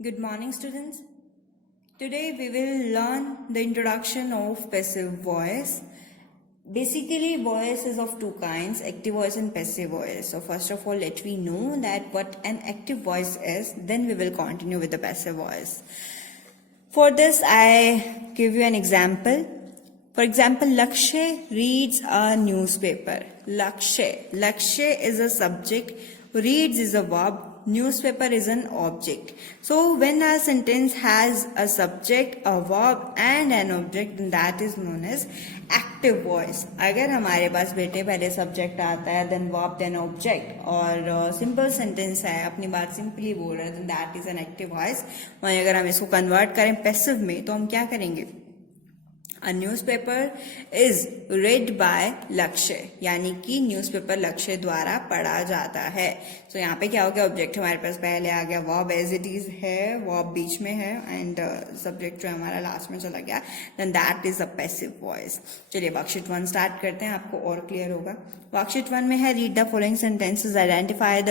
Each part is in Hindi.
Good morning, students. Today we will learn the introduction of passive voice. Basically, voice is of two kinds, active voice and passive voice. So first of all, let me know that what an active voice is, then we will continue with the passive voice. For this, I give you an example. For example, Lakshay reads a newspaper. Lakshay is a subject, reads is a verb, newspaper is an object. So when a sentence has a subject, a verb and an object, then that is known as active voice. अगर हमारे पास बेटे पहले सब्जेक्ट आता है, then verb, then object, और सिंपल सेंटेंस है, अपनी बात सिंपली बोल रहे हैं, then that is an active voice. वहीं अगर हम इसको कन्वर्ट करें पैसिव में, तो हम क्या करेंगे? A newspaper is read by लक्ष्य, यानी कि न्यूज़पेपर लक्ष्य द्वारा पढ़ा जाता है. तो यहाँ पे क्या हो गया? ऑब्जेक्ट हमारे पास पहले आ गया, वर्ब एज इट इज है, वर्ब बीच में है एंड सब्जेक्ट जो हमारा लास्ट में चला गया, then that is a passive voice. चलिए वर्कशीट 1 स्टार्ट करते हैं, आपको और क्लियर होगा. वर्कशीट 1 में है read the following sentences, identify the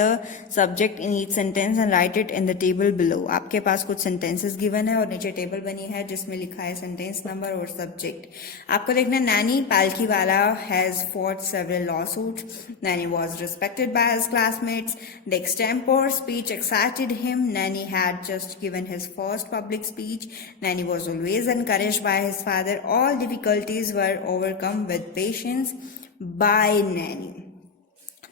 subject in each sentence and right it in the table below. आपके पास कुछ सेंटेंसेस गिवन है और नीचे टेबल बनी है जिसमें लिखा है सेंटेंस नंबर और सब्जेक्ट. आपको देखना, Naini Palkhivala has fought several lawsuits. Nanny was respected by his classmates. The extempore speech excited him. Nanny had just given his first public speech. Nanny was always encouraged by his father. All difficulties were overcome with patience by Nanny.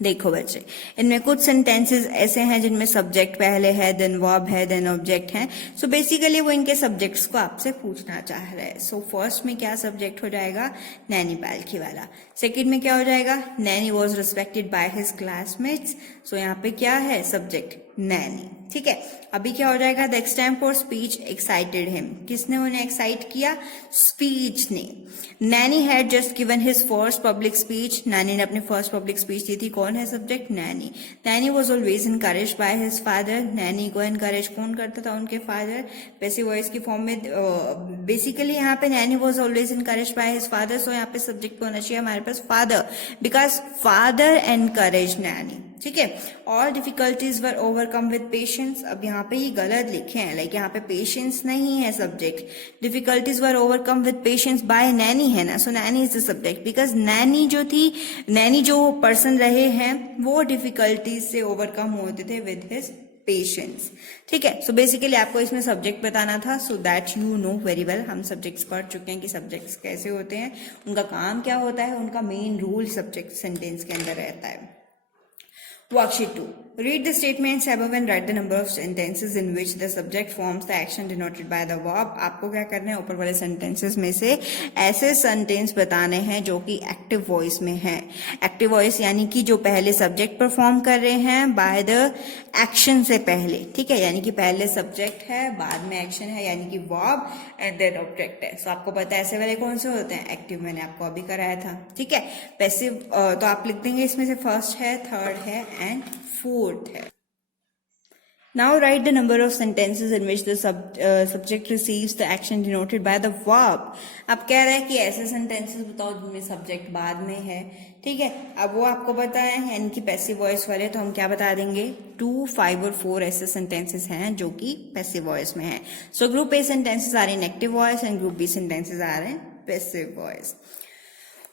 देखो बच्चे, इनमें कुछ सेंटेंसेस ऐसे हैं जिनमें सब्जेक्ट पहले है, देन वर्ब है, देन ऑब्जेक्ट है. सो बेसिकली वो इनके सब्जेक्ट्स को आपसे पूछना चाह रहे हैं. सो फर्स्ट में क्या सब्जेक्ट हो जाएगा? नैनी पालकीवाला. सेकंड में क्या हो जाएगा? Naini was respected by his classmates. So यहाँ पे क्या है? सब्जेक्ट नैनी. ठीक है, अभी क्या हो जाएगा? The extempore speech excited him. किसने उन्हें एक्साइट किया? स्पीच ने. Naini had just given his first public speech. Naini ने अपनी फर्स्ट पब्लिक स्पीच दी थी. कौन है subject? Naini. Naini was always encourage by his father. Naini को इनकरेज कौन करता था? उनके फादर. पैसिव वॉइस की फॉर्म में बेसिकली यहाँ पे Naini was always encourage by his father. So यहाँ पे सब्जेक्ट होना चाहिए हमारे पास father, because father encourage Naini. ठीक है, all difficulties were overcome with patience. अब यहाँ पे ये गलत लिखे हैं, लाइक यहाँ पे पेशेंस नहीं है subject. Difficulties were overcome with patience by Naini है ना. So Naini is the subject, because Naini जो थी, नैनी जो पर्सन रहे हैं, वो डिफिकल्टीज से ओवरकम होते थे विद हिज पेशेंस. ठीक है, सो बेसिकली आपको इसमें सब्जेक्ट बताना था, so that you know very well. हम सब्जेक्ट्स पढ़ चुके हैं कि सब्जेक्ट्स कैसे होते हैं, उनका काम क्या होता है, उनका मेन रूल सब्जेक्ट सेंटेंस के अंदर रहता है. Worksheet 2. Read the statements above and write the number of sentences in which the subject forms the action denoted by the verb. आपको क्या करना है? ऊपर वाले sentences में से ऐसे sentence बताने हैं जो कि active voice में हैं. Active voice यानी कि जो पहले subject perform कर रहे हैं by the action से पहले. ठीक है, यानी कि पहले subject है, बाद में action है, यानी कि verb and then object है. So आपको पता है ऐसे वाले कौन से होते हैं? Active. मैंने आपको अभी कराया था. ठीक है, passive तो आप लिख देंगे इसमें से फर्स्ट है, थर्ड है एंड फोर्थ है. Now write the number of sentences in which the subject receives the action denoted by the verb. अब कह रहा है कि ऐसे sentences बताओ जिनमें subject बाद में है. ठीक है, अब वो आपको पता है, यानी कि पैसिव वॉइस वाले, तो हम क्या बता देंगे? 2, 5 और 4 ऐसे sentences हैं जो कि पैसिव वॉइस में हैं. So group A sentences are in active voice and group B sentences are in passive voice.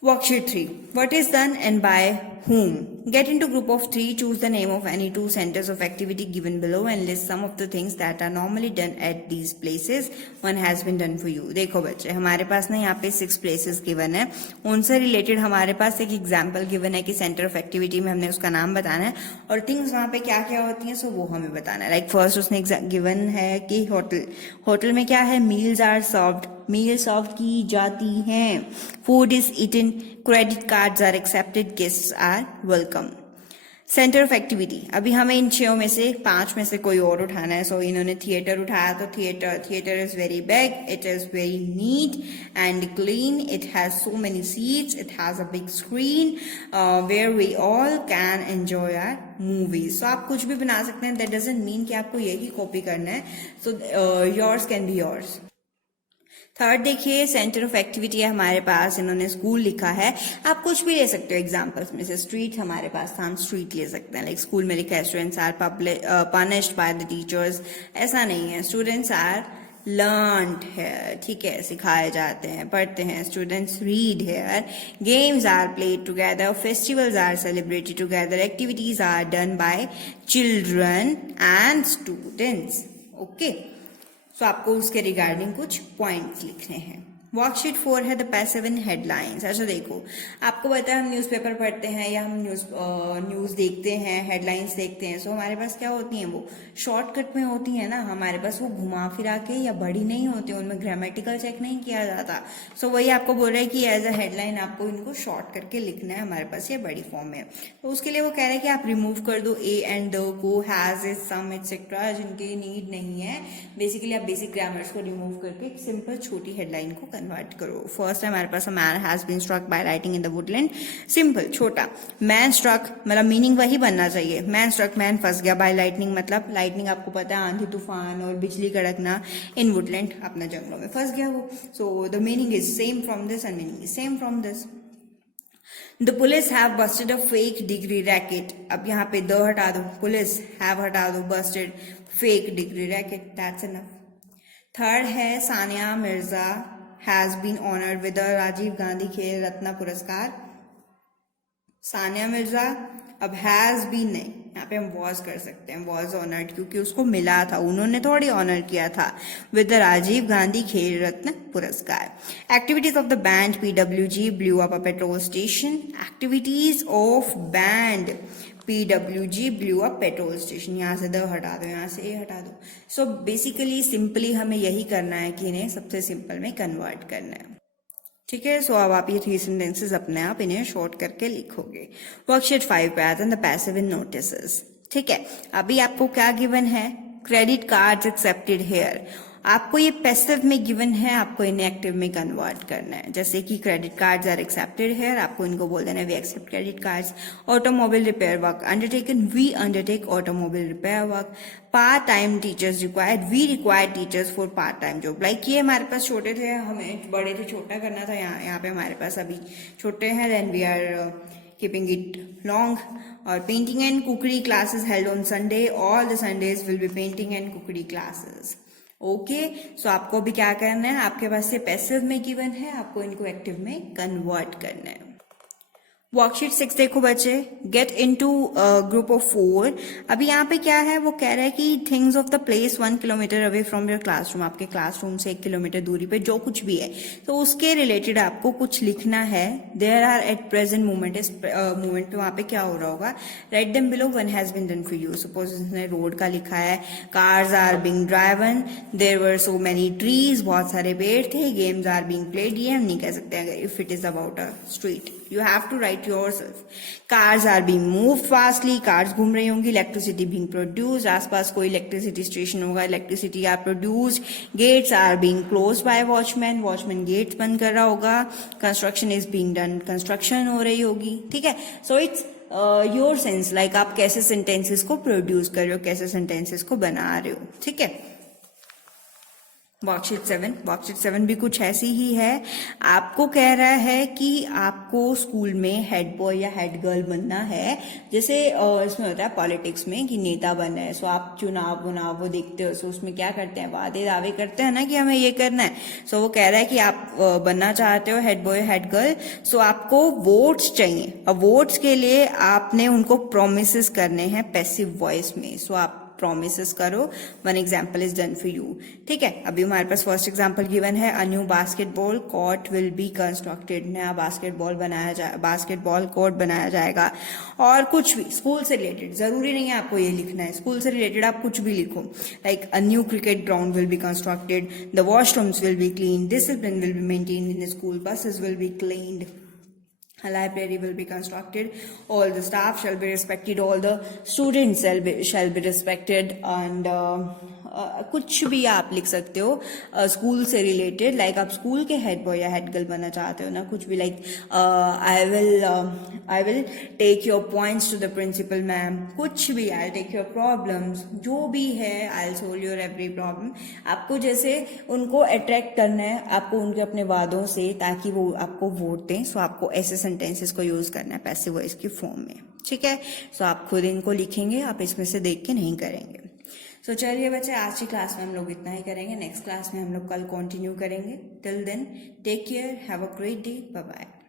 Worksheet 3. What is done and by whom? Get into group of 3. Choose the name of any 2 centers of activity given below and list some of the things that are normally done at these places. One has been done for you. देखो बच्चे, हमारे पास ना यहाँ पे 6 places given है. उनसे रिलेटेड हमारे पास एक एग्जाम्पल गिवन है कि सेंटर ऑफ एक्टिविटी में हमने उसका नाम बताना है और थिंग्स वहाँ पे क्या क्या होती हैं, सो वो हमें बताना है. लाइक फर्स्ट उसने गिवन है कि होटल में क्या है? Meals are served. Meal serve की जाती हैं. Food is eaten. Credit cards are accepted. Guests are welcome. Centre of activity, अभी हमें इन 6 में से 5 में से कोई और उठाना है. सो इन्होंने थिएटर उठाया, तो theatre is very big, it is very neat and clean, it has so many seats, it has a big screen where we all can enjoy our movies. So आप कुछ भी बना सकते हैं, दैट डजंट मीन कि आपको यही कॉपी करना है. So yours can be yours. Third देखिए, सेंटर ऑफ एक्टिविटी है हमारे पास, इन्होंने स्कूल लिखा है। आप कुछ भी ले सकते हो एग्जांपल्स में से। स्ट्रीट हमारे पास था, हम स्ट्रीट ले सकते हैं। लाइक स्कूल में लिखा है students are punished by the teachers, ऐसा नहीं है। स्टूडेंट्स आर लर्नड है, ठीक है, सिखाए जाते हैं, पढ़ते हैं। Students read here, games are played together, festivals are celebrated together, activities are done by children and students. Okay, so आपको उसके रिगार्डिंग कुछ पॉइंट्स लिखने हैं। वर्कशीट 4 है द पैसिव इन हेडलाइंस। अच्छा देखो, आपको पता है हम न्यूज़पेपर पढ़ते हैं या हम न्यूज़ देखते हैं, हेडलाइंस देखते हैं। सो हमारे पास क्या होती हैं, वो शॉर्टकट में होती है ना, हमारे पास वो घुमा फिरा के या बड़ी नहीं होती, उनमें ग्रामेटिकल चेक नहीं किया जाता। सो वही आपको बोल रहा है कि एज अ हेडलाइन आपको इनको शॉर्ट करके लिखना है हमारे पास ये बड़ी फॉर्म में। तो उसके लिए वो कह रहे हैं कि आप रिमूव कर दो ए एंड द, को, हैज, इज, सम एटसेट्रा, जिनके नीड नहीं है। बेसिकली आप बेसिक ग्रामर्स को रिमूव करके एक सिंपल छोटी हेडलाइन को कन्वर्ट करो। फर्स्ट है हमारे पास, man has been struck by lightning in the woodland. Simple छोटा। मैन स्ट्रक मतलब मीनिंग वही बनना चाहिए। मैन स्ट्रक, मैन फंस गया। बाय लाइटनिंग मतलब लाइटनिंग आपको पता है आंधी तूफान और बिजली कड़कना। इन वुडलैंड अपना जंगलों में फंस गया वो। So the meaning is same from this and meaning is same from this. The police have Busted a fake degree racket. अब यहाँ पे द हटा दो, पुलिस हैव हटा दो, busted fake degree racket, that's enough. Third है, Sania Mirza has been honoured with the Rajiv Gandhi Khel Ratna पुरस्कार। सानिया मिर्जा, अब हैज बीन नहीं, यहाँ पे हम वॉज कर सकते हैं, वॉज ऑनर्ड, क्योंकि उसको मिला था, उन्होंने थोड़ी ऑनर किया था विद द राजीव गांधी खेल रत्न पुरस्कार। Activities of the band PWG blew up a petrol station. Activities of band PWG blew up petrol station. यहाँ से द हटा दो, यहाँ से ए हटा दो। सो बेसिकली सिंपली हमें यही करना है कि इन्हें सबसे सिंपल में कन्वर्ट करना है, ठीक है। सो अब आप ये 3 सेंटेंसेस अपने आप इन्हें शॉर्ट करके लिखोगे। वर्कशीट 5 पे आता है द पैसिव इन नोटिसेस, ठीक है। अभी आपको क्या गिवन है, क्रेडिट कार्ड्स एक्सेप्टेड हेयर। आपको ये पैसिव में गिवन है, आपको इन्हें एक्टिव में कन्वर्ट करना है। जैसे कि credit cards are accepted here, आपको इनको बोल देना है we accept credit cards. Automobile repair work undertaken, we undertake automobile repair work. Part time teachers required, we require teachers for part time job. Like ये हमारे पास छोटे थे, हमें बड़े थे छोटा करना था, यहाँ पे हमारे पास अभी छोटे हैं, then we are keeping it long. और painting and cookery classes held on Sunday. All the Sundays will be painting and cookery classes. Okay, so आपको भी क्या करना है, आपके पास से पैसिव में गिवन है, आपको इनको एक्टिव में कन्वर्ट करना है। वर्कशीट 6 देखो बच्चे, गेट इनटू ग्रुप ऑफ 4। अभी यहाँ पे क्या है, वो कह रहा है कि things of the place 1 kilometre away from your classroom. आपके क्लासरूम से 1 किलोमीटर दूरी पे जो कुछ भी है, तो उसके रिलेटेड आपको कुछ लिखना है। There are at present moment, इस मोमेंट पे वहां पे क्या हो रहा होगा, write them below one has been done for you. Suppose इसने रोड का लिखा है, cars are being driven, there were so many trees, बहुत सारे पेड़ थे, गेम्स आर बीइंग प्लेड। ये हम नहीं कह सकते अगर if it is about a street, you have to write yourself. Cars are being moved fastly, cars घूम रही होंगी, electricity being produced, आसपास कोई electricity station होगा, electricity are produced, gates are being closed by watchman, watchman gates बंद कर रहा होगा, construction is being done, construction हो रही होगी, ठीक है। So it's your sense, like आप कैसे sentences को produce कर रहे हो, कैसे sentences को बना रहे हो, ठीक है। वर्कशीट 7 भी कुछ ऐसी ही है। आपको कह रहा है कि आपको स्कूल में हेड बॉय या हेड गर्ल बनना है, जैसे इसमें होता है पॉलिटिक्स में कि नेता बनना है। सो आप चुनाव वो देखते हो, सो उसमें क्या करते हैं, वादे दावे करते हैं ना कि हमें ये करना है। सो वो कह रहा है कि आप बनना चाहते हो हेड बॉय हेड गर्ल, सो आपको वोट्स चाहिए। अब वोट्स के लिए आपने उनको प्रोमिस करने हैं पैसिव वॉइस में। सो आप प्रोमिस करो, one example is done for you, ठीक है। अभी हमारे पास फर्स्ट एग्जाम्पल गिवन है, a new basketball court will be constructed. नया बास्केटबॉल कोर्ट बनाया जाएगा। और कुछ भी स्कूल से रिलेटेड, जरूरी नहीं है आपको ये लिखना है, स्कूल से रिलेटेड आप कुछ भी लिखो। Like a new cricket ground will be constructed, the washrooms will be clean, discipline will be maintained in the school, buses will be cleaned, a library will be constructed, all the staff shall be respected, all the students shall be respected, and कुछ भी आप लिख सकते हो स्कूल से रिलेटेड, लाइक आप स्कूल के हेड बॉय या हेड गर्ल बनना चाहते हो ना, कुछ भी, like I will take your points to the principal ma'am, कुछ भी, आई टेक योर प्रॉब्लम्स, जो भी है, I solve your every problem. आपको जैसे उनको अट्रैक्ट करना है, आपको उनके अपने वादों से, ताकि वो आपको वोट दें, सो आपको ऐसे सेंटेंसेस को यूज करना है पैसिव वॉइस की फॉर्म में, ठीक है। सो आप खुद इनको लिखेंगे, आप इसमें से देख के नहीं करेंगे। सो चलिए बच्चे, आज की क्लास में हम लोग इतना ही करेंगे, नेक्स्ट क्लास में हम लोग कल कंटिन्यू करेंगे। Till then take care, have a great day, bye bye.